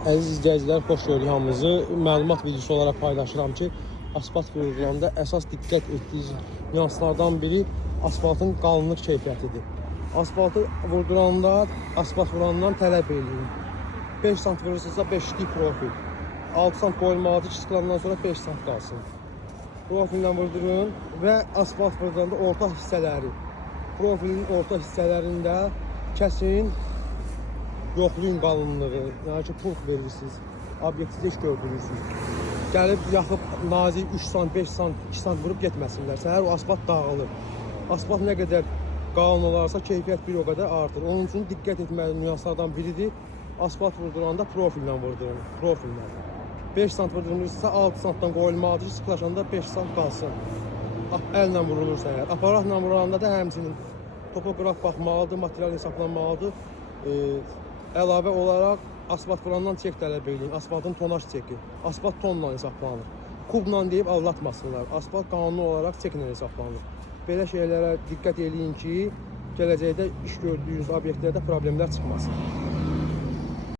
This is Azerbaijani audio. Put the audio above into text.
Əziz izləyicilər, xoş gördük hamınızı. Məlumat videosu olaraq paylaşıram ki, asfalt vurulanda əsas diqqət etdiyiniz nüanslardan biri asfaltın qalınlıq keyfiyyətidir. Asfaltı vurduranda, asfalt vurandan tələb edin. 5 sant vurursunuzsa 5'lik profil. 6 sant qoyulmalıdır ki, sıxılandan sonra 5 sant qalsın. Profillə vurdurun və asfalt vurduranda orta hissələri, profilin orta hissələrində kəsin. Yoxlayın qalınlığı, yəni ki, pulq verirsiniz, obyektivdə iş gördürürsünüz. Gəlib yaxıb nazik 3 sant, 5 sant, 2 sant vurub getməsinlər. Səhər o asfalt dağılır. Asfalt nə qədər qalın olarsa, keyfiyyət bir o qədər artır. Onun üçün diqqət etməli nüanslardan biridir. Asfalt vurduranda profillə vurdurun, profillə. 5 sant vurdurursa 6 santdan qoyulmalıdır ki, sıxlaşanda 5 sant qalsın. Əllə vurulursa əgər. Aparatla vurulanda da həmçinin topograf baxmalıdır, material hesablanmalıdır. Əlavə olaraq asfalt vurandan çek tələb edin. Asfaltın tonaj çeki. Asfalt tonla hesablanır. Kubla deyib aldatmasınlar. Asfalt qanuni olaraq çeklə hesablanır. Belə şeylərə diqqət edin ki, gələcəkdə iş gördüyünüz obyektlərdə problemlər çıxmasın.